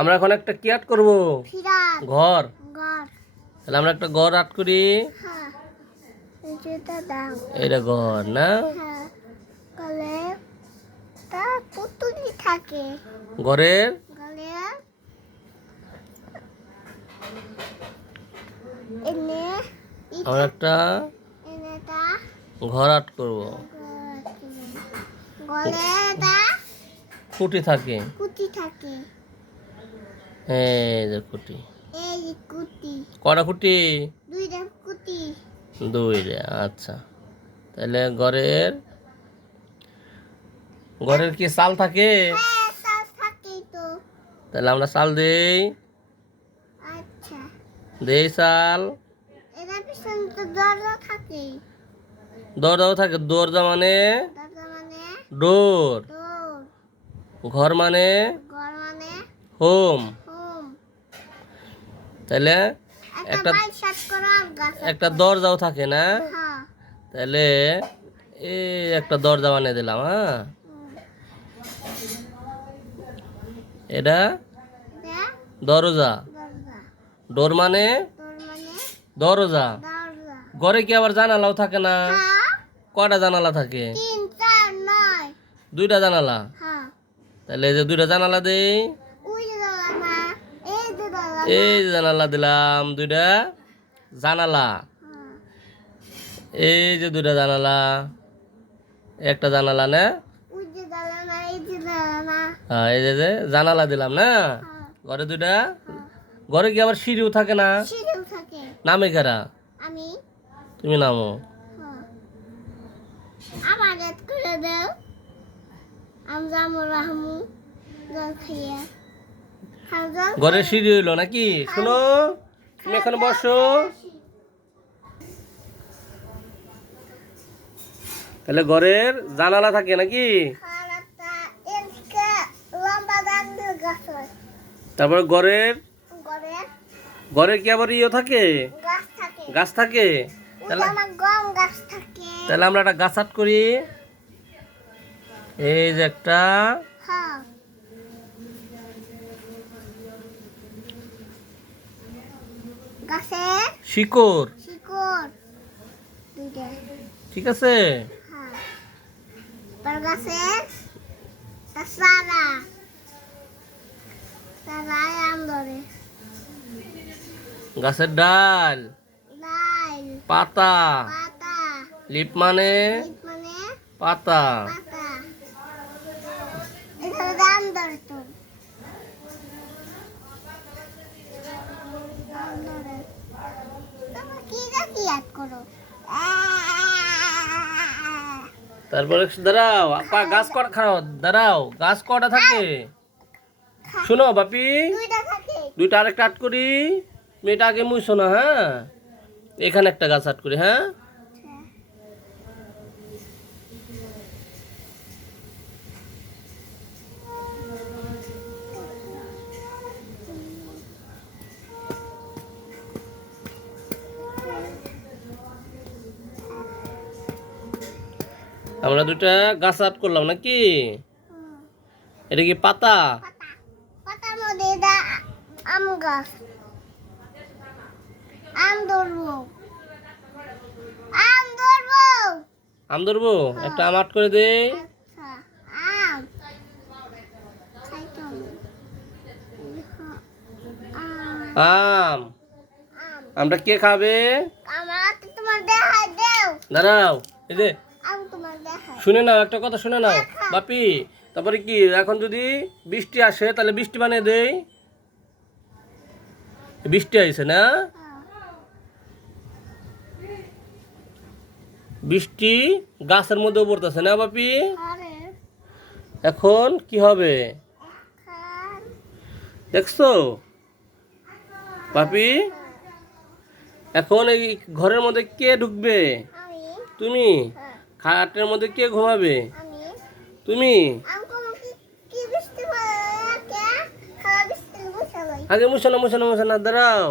আমরা এখন একটা কি আর্ট করবো? ঘর। ঘর। তাহলে আমরা একটা ঘর আর্ট করি। হ্যাঁ, এটা দাও। এটা ঘর না? হ্যাঁ, গলে তা পুতুলি থাকে। ঘরের গলে এনে আমরা একটা এনেটা ঘর আর্ট করবো। গলে এটা খুঁটি থাকে। কুটি থাকে। এই যে খুঁটি। এই যে কুটি। কটা খুঁটি? দুইটা কুটি। দুইটা, আচ্ছা। তাহলে ঘরের ঘরের কি চাল থাকে? হ্যাঁ, চাল থাকেই তো। তাহলে আমরা চাল দেই। আচ্ছা, দেই চাল। এর পিছনে তো দরজা থাকে। দরজাও থাকে। দরজা মানে দরজা মানে ডোর। ডোর। ঘর মানে ঘর মানে হোম। হোম। তাহলে একটা একটা বাল শার্ট করা গাছ। একটা দরজাও থাকে না? হ্যাঁ। তাহলে এই একটা দরজা বানিয়ে দিলাম। হ্যাঁ, এটা এটা দরজা। দরজা। ডোর মানে ডোর মানে দরজা। দরজা। ঘরে কি আবার জানালাও থাকে না? হ্যাঁ, কয়টা জানালা থাকে? 3, 4, 9। দুইটা জানালা। হ্যাঁ, তাহলে এই যে দুইটা জানালা দেই। ওই যে দরজা না, এই যে দরজা না। এই যে জানালা দিলাম, দুইটা জানালা। হ্যাঁ, এই যে দুইটা জানালা, একটা জানালা না? ওই যে দরজা না, এই যে দরজা না। হ্যাঁ, এই যে জানালা দিলাম না? হ্যাঁ, ঘরে দুইটা। হ্যাঁ। ঘরে কি আবার সিঁড়িও থাকে না? সিঁড়িও থাকে। নামে কারা? আমি। তুমি নামো। হ্যাঁ। আমার গাছ করে দাও। আমি যাবো রাহমু জল খাইয়া। খাও জল। ঘরে সিঁড়ি হইলো নাকি? শোনো, তুমি এখানে বসো। তাহলে ঘরের জানালা থাকে নাকি? খারাপটা এদিকে লম্বা দাঁড়িয়ে গাছ হয়। তারপরে ঘরের ঘরে ঘরে কি আবার ইয়ে থাকে? গাছ থাকে। গাছ থাকে। ওই তাহলে আমার গম গাছ থাকে। তাহলে আমরা একটা গাছ আর্ট করি। এই যে একটা হ্যাঁ, গাছে শিকড়। শিকড় দুইটা। ঠিক আছে। হ্যাঁ, তার গাছে সারা সারাই আম ধরে। গাছের ডাল, লাল পাতা। পাতা। লিপ মানে লিপ মানে পাতা। পাতা। এখানে দাম ধরে তো। আম ধরে। তোমরা কি জাতি ইয়াদ করো? তারপরে দাঁড়াও, গাছ কটা খাও, দাঁড়াও, গাছ কটা থাকে? শোনো বাপি, দুইটা থাকে। দুইটা আরেকটা আর্ট করি। মেয়েটা আগে মুইছো না? হ্যাঁ, এখানে একটা গাছ আর্ট করি। হ্যাঁ, আমরা দুইটা গাছ আর্ট করলাম নাকি? এটা কি পাতা? পাতা। পাতার মধ্যে এটা আম গাছ। আম ধরবো। আম ধরবো। আম ধরবো? একটা আম আর্ট করে দে। আচ্ছা, আম খাইতে হবে। আম আম। আম আমটা কে খাবে? আমার তো তোমার দেখাই দেও। দাঁড়াও, এই যে আম তোমার দেখাই। শুনে নাও, একটা কথা শুনে নাও বাপি। তারপরে কি, এখন যদি বৃষ্টি আসে তাহলে বৃষ্টি বানিয়ে দেই। বৃষ্টি আইছে না? বৃষ্টি গাছের মধ্যেও পড়তেছে না বাপি? আরে এখন কি হবে খান দেখছো বাপি? এখন এই ঘরের মধ্যে কে ঢুকবে? আমি। তুমি। হ্যাঁ, খাটের মধ্যে কে ঘুমাবে? আমি। তুমি। আম কোনো কি বৃষ্টি পড়ে কে? খাওয়া বৃষ্টি বসে আগে মুছে না, দাঁড়াও।